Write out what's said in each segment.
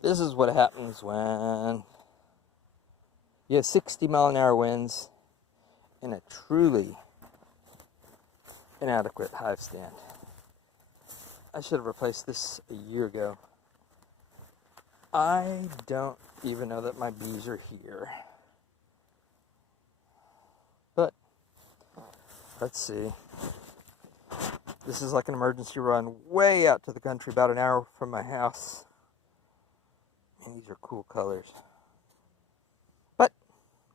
This is what happens when you have 60-mile-an-hour winds in a truly inadequate hive stand. I should have replaced this a year ago. I don't even know that my bees are here. But let's see. This is like an emergency run way out to the country, about an hour from my house. Man, these are cool colors. But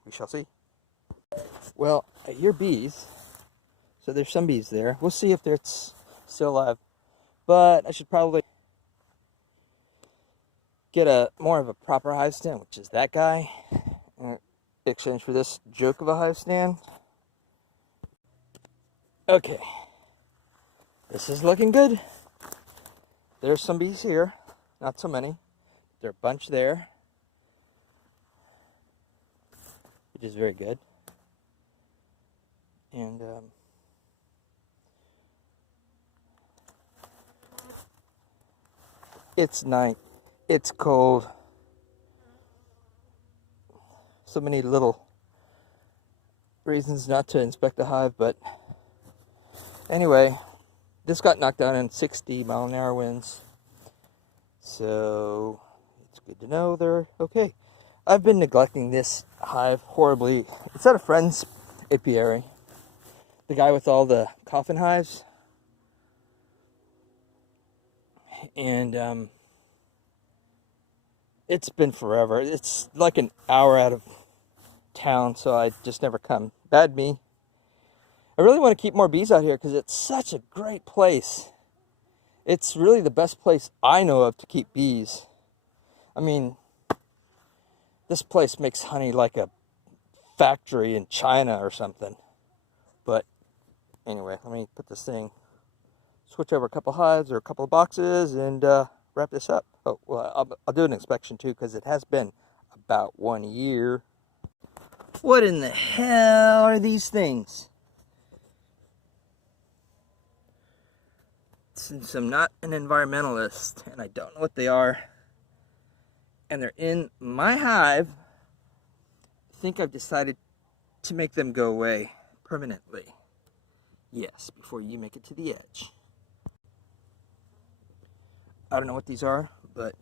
we shall see. Well, I hear bees. So there's some bees there. We'll see if they're still alive. But I should probably get a more of a proper hive stand, which is that guy, in exchange for this joke of a hive stand. Okay. This is looking good. There's some bees here. Not so many. There are a bunch there, which is very good. And it's night. It's cold. So many little reasons not to inspect a hive, but anyway, this got knocked down in 60-mile-an-hour winds. So it's good to know they're okay. I've been neglecting this hive horribly. It's at a friend's apiary. The guy with all the coffin hives. And it's been forever. It's like an hour out of town, so I just never come. Bad me. I really want to keep more bees out here because it's such a great place. It's really the best place I know of to keep bees. I mean, this place makes honey like a factory in China or something. But anyway, let me put this thing, switch over a couple hives or a couple of boxes, and wrap this up. Oh, well, I'll do an inspection too, because it has been about 1 year. What in the hell are these things? Since I'm not an environmentalist and I don't know what they are, and they're in my hive, I think I've decided to make them go away permanently. Yes, before you make it to the edge. I don't know what these are, but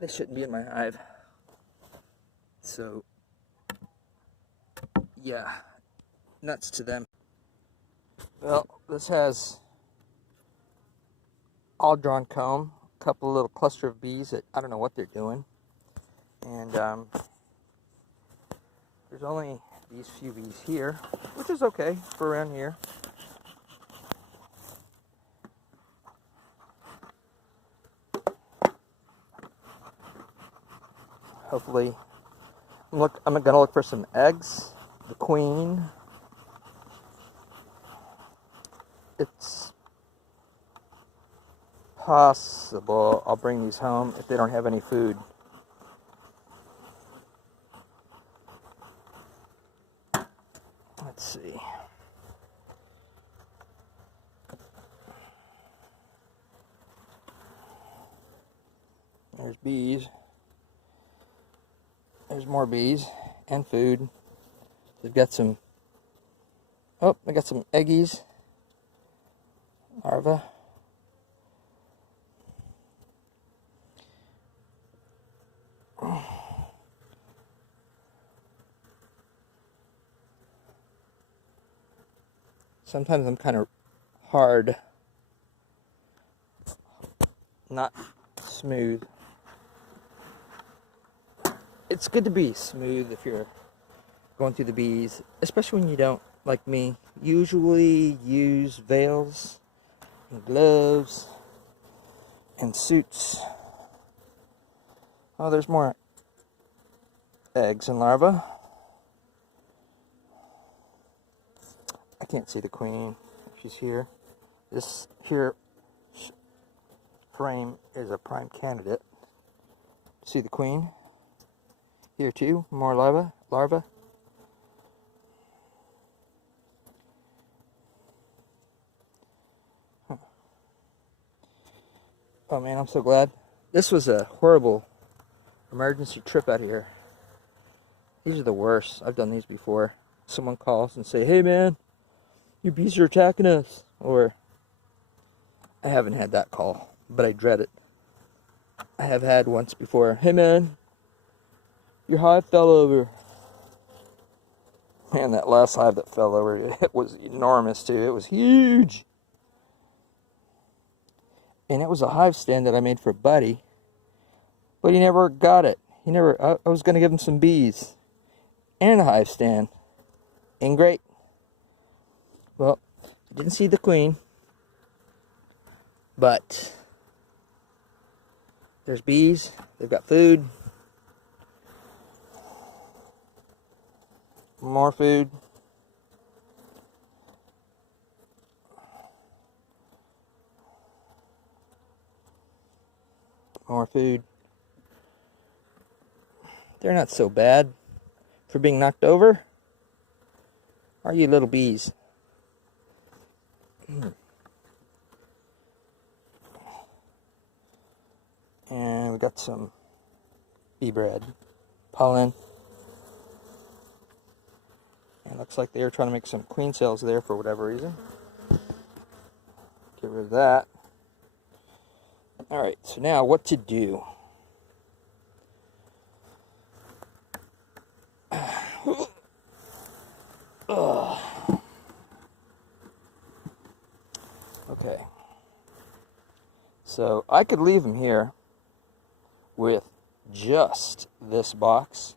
they shouldn't be in my hive. So, yeah, nuts to them. Well, this has all drawn comb, a couple little cluster of bees that I don't know what they're doing. And there's only these few bees here, which is okay for around here. Hopefully, I'm gonna look for some eggs. The queen. It's possible I'll bring these home if they don't have any food. Let's see. There's bees. There's more bees and food. They've got some, oh, I got some eggies. Larva. Sometimes I'm kind of hard, not smooth. It's good to be smooth if you're going through the bees, especially when you don't, like me, usually use veils and gloves and suits. Oh, there's more eggs and larvae. I can't see the queen. She's here. This here frame is a prime candidate. See the queen? Here too, more larvae. Oh man, I'm so glad. This was a horrible emergency trip out here. These are the worst. I've done these before. Someone calls and say, hey man, your bees are attacking us. Or, I haven't had that call, but I dread it. I have had once before, hey man, your hive fell over. Man, that last hive that fell over, it was enormous too. It was huge. And it was a hive stand that I made for a buddy, but he never got it. I was going to give him some bees and a hive stand. And great. Well, I didn't see the queen, but there's bees. They've got food. More food. More food. They're not so bad for being knocked over. Are you little bees? And we got some bee bread, pollen. And looks like they were trying to make some queen cells there for whatever reason. Get rid of that. Alright, so now what to do? Okay. So I could leave them here with just this box,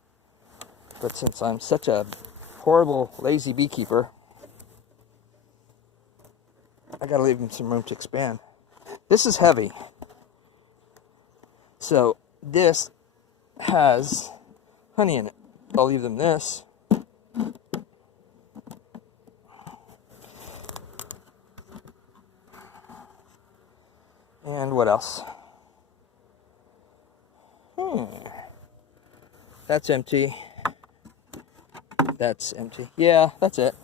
but since I'm such a horrible, lazy beekeeper, I gotta leave them some room to expand. This is heavy. So this has honey in it. I'll leave them this. And what else? That's empty. That's empty. Yeah, that's it.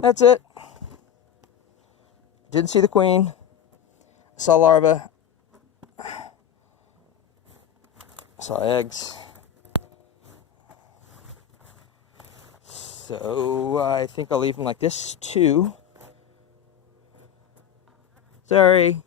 That's it. Didn't see the queen. Saw larvae. Saw eggs. So I think I'll leave them like this too. Sorry.